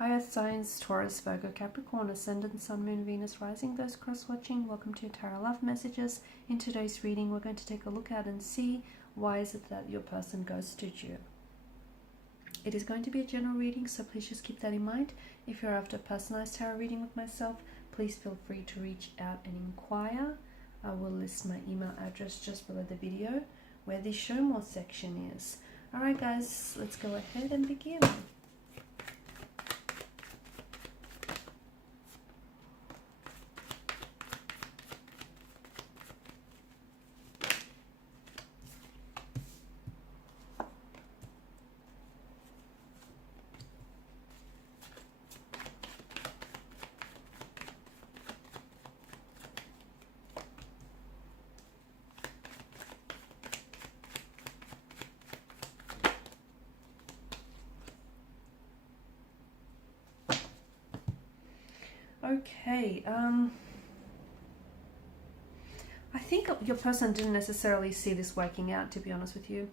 Hi Earth signs, Taurus, Virgo, Capricorn, Ascendant, Sun, Moon, Venus, Rising. Those cross-watching, welcome to Tarot Love Messages. In today's reading, we're going to take a look at and see why is it that your person ghosted you. It is going to be a general reading, so please just keep that in mind. If you're after a personalized tarot reading with myself, please feel free to reach out and inquire. I will list my email address just below the video where the show more section is. Alright guys, let's go ahead and begin. Okay, I think your person didn't necessarily see this working out, to be honest with you.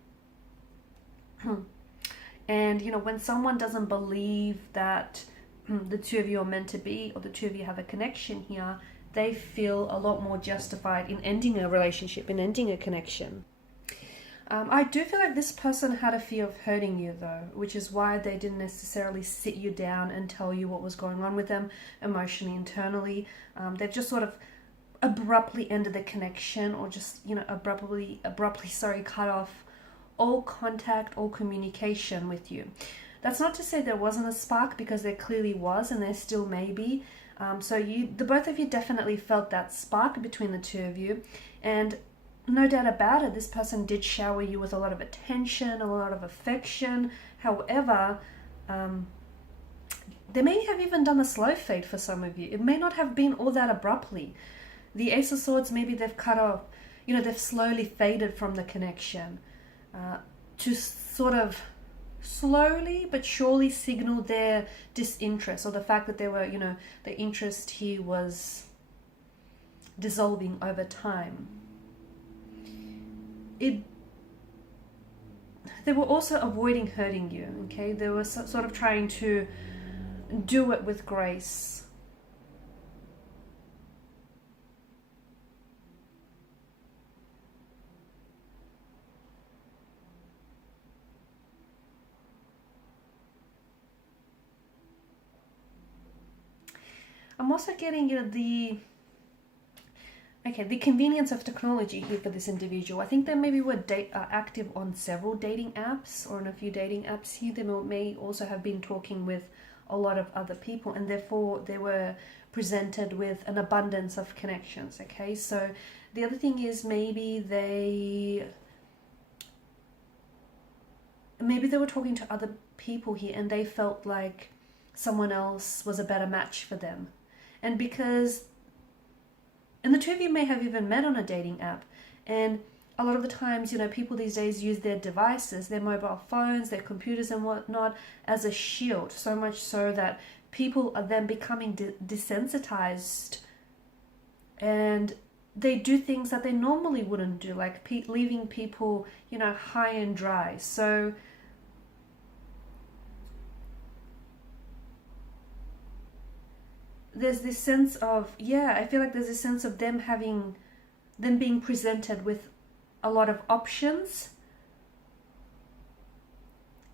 And, you know, when someone doesn't believe that the two of you are meant to be, or the two of you have a connection here, they feel a lot more justified in ending a relationship, in ending a connection. I do feel like this person had a fear of hurting you though, which is why they didn't necessarily sit you down and tell you what was going on with them emotionally, internally. They've just sort of abruptly ended the connection, or just, you know, abruptly cut off all contact, all communication with you. That's not to say there wasn't a spark, because there clearly was, and there still may be. So the both of you definitely felt that spark between the two of you, and no doubt about it, this person did shower you with a lot of attention, a lot of affection. However, they may have even done a slow fade for some of you. It may not have been all that abruptly. The Ace of Swords, maybe they've cut off, you know, they've slowly faded from the connection to sort of slowly but surely signal their disinterest, or the fact that they were, you know, the interest here was dissolving over time. They were also avoiding hurting you, okay? They were sort of trying to do it with grace. I'm also getting, you know, the convenience of technology here for this individual. I think they maybe were active on several dating apps, or on a few dating apps here. They may also have been talking with a lot of other people, and therefore they were presented with an abundance of connections, okay? So the other thing is maybe they were talking to other people here, and they felt like someone else was a better match for them. And the two of you may have even met on a dating app, and a lot of the times, you know, people these days use their devices, their mobile phones, their computers and whatnot, as a shield, so much so that people are then becoming desensitized, and they do things that they normally wouldn't do, like leaving people, you know, high and dry. So there's this sense of, I feel like there's this sense of them being presented with a lot of options,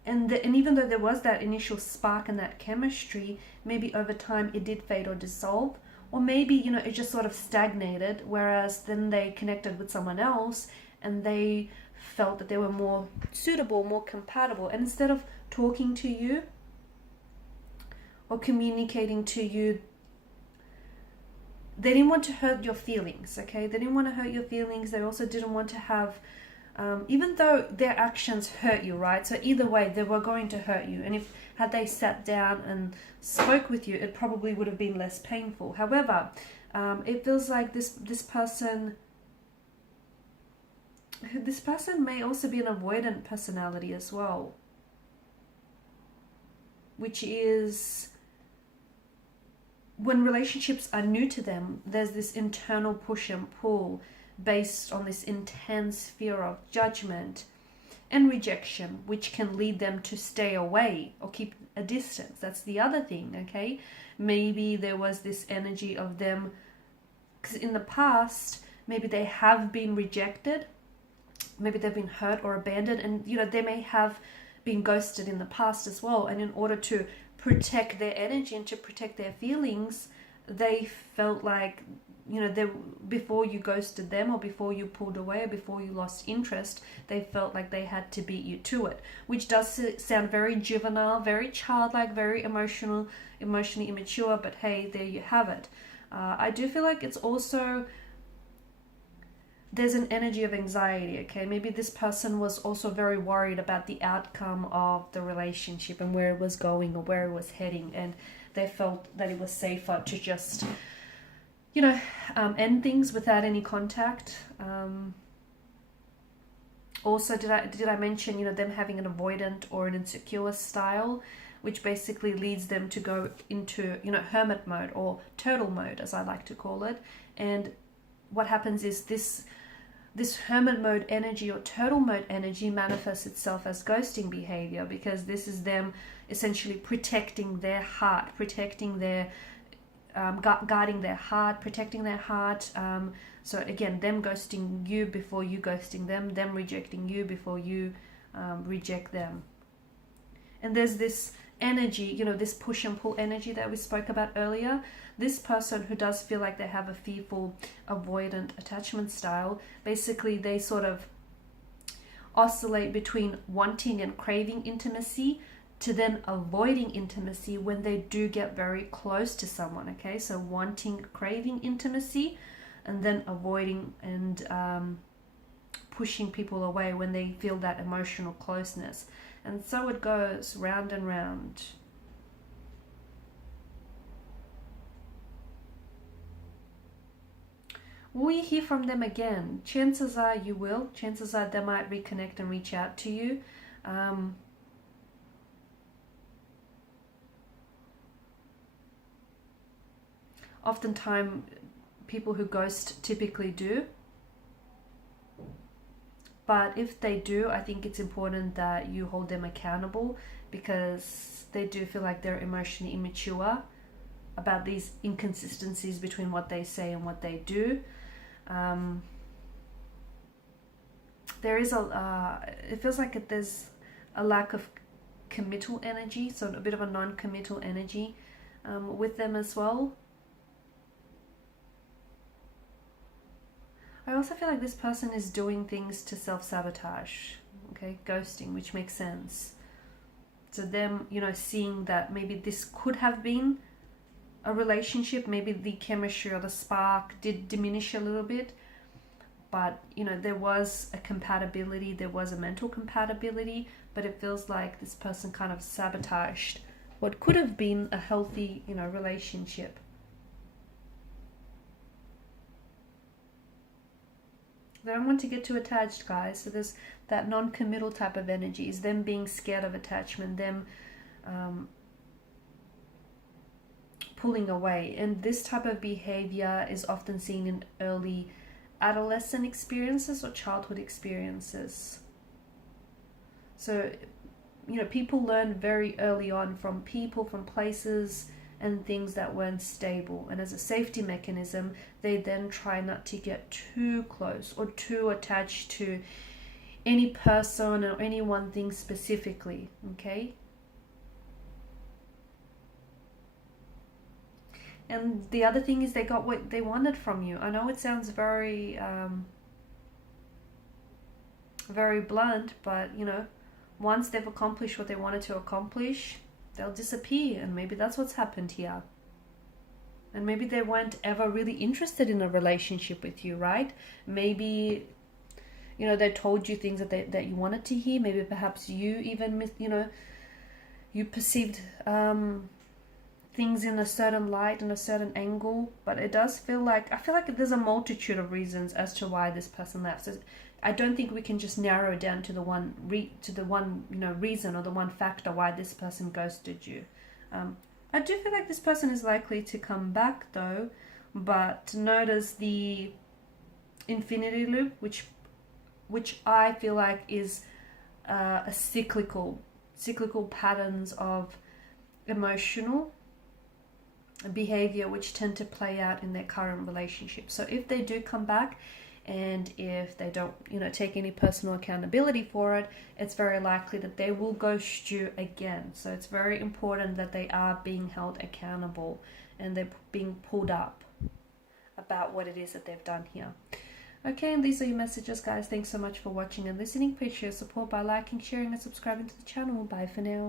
and even though there was that initial spark and that chemistry, maybe over time it did fade or dissolve, or maybe, you know, it just sort of stagnated, whereas then they connected with someone else and they felt that they were more suitable, more compatible, and instead of talking to you or communicating to you, they didn't want to hurt your feelings, okay? They didn't want to hurt your feelings. They also didn't want to have, even though their actions hurt you, right? So either way, they were going to hurt you. And had they sat down and spoke with you, it probably would have been less painful. However, it feels like this person may also be an avoidant personality as well, which is, when relationships are new to them, there's this internal push and pull based on this intense fear of judgment and rejection, which can lead them to stay away or keep a distance. That's the other thing, okay? Maybe there was this energy of them, because in the past, maybe they have been rejected, maybe they've been hurt or abandoned, and they may have been ghosted in the past as well. And in order to protect their energy and to protect their feelings, they felt like, before you ghosted them, or before you pulled away, or before you lost interest, they felt like they had to beat you to it, which does sound very juvenile, very childlike, very emotionally immature. But hey, there you have it. I do feel like it's also, there's an energy of anxiety, okay? Maybe this person was also very worried about the outcome of the relationship and where it was going or where it was heading, and they felt that it was safer to just end things without any contact. Also, did I mention, them having an avoidant or an insecure style, which basically leads them to go into, hermit mode or turtle mode, as I like to call it. And what happens is this hermit mode energy or turtle mode energy manifests itself as ghosting behavior, because this is them essentially protecting their heart, protecting their guarding their heart, protecting their heart. So again, them ghosting you before you ghosting them rejecting you before you reject them. And there's this energy, this push and pull energy that we spoke about earlier. This person who does feel like they have a fearful, avoidant attachment style, basically they sort of oscillate between wanting and craving intimacy to then avoiding intimacy when they do get very close to someone, okay? So wanting, craving intimacy, and then avoiding and pushing people away when they feel that emotional closeness. And so it goes round and round. Will you hear from them again? Chances are you will. Chances are they might reconnect and reach out to you. Oftentimes, people who ghost typically do. But if they do, I think it's important that you hold them accountable, because they do feel like they're emotionally immature about these inconsistencies between what they say and what they do. There is it feels like there's a lack of committal energy, so a bit of a non-committal energy with them as well. I also feel like this person is doing things to self-sabotage, okay, ghosting, which makes sense. So them, seeing that maybe this could have been a relationship, maybe the chemistry or the spark did diminish a little bit, but, there was a compatibility, there was a mental compatibility, but it feels like this person kind of sabotaged what could have been a healthy, relationship. They don't want to get too attached, guys. So there's that non-committal type of energy, is them being scared of attachment, them pulling away. And this type of behavior is often seen in early adolescent experiences or childhood experiences. So, people learn very early on from people, from places, and things that weren't stable. And as a safety mechanism, they then try not to get too close or too attached to any person or any one thing specifically, okay? And the other thing is they got what they wanted from you. I know it sounds very, very blunt, but, once they've accomplished what they wanted to accomplish, they'll disappear. And maybe that's what's happened here. And maybe they weren't ever really interested in a relationship with you, right? Maybe, they told you things that you wanted to hear. Maybe perhaps you even, you perceived things in a certain light, in a certain angle. But it does feel like, I feel like there's a multitude of reasons as to why this person left. So I don't think we can just narrow it down to the one reason or the one factor why this person ghosted you. I do feel like this person is likely to come back though, but notice the infinity loop, which I feel like is a cyclical patterns of emotional behavior which tend to play out in their current relationship. So if they do come back, and if they don't, take any personal accountability for it, it's very likely that they will ghost you again. So it's very important that they are being held accountable and they're being pulled up about what it is that they've done here. Okay, and these are your messages, guys. Thanks so much for watching and listening. Please share support by liking, sharing, and subscribing to the channel. Bye for now.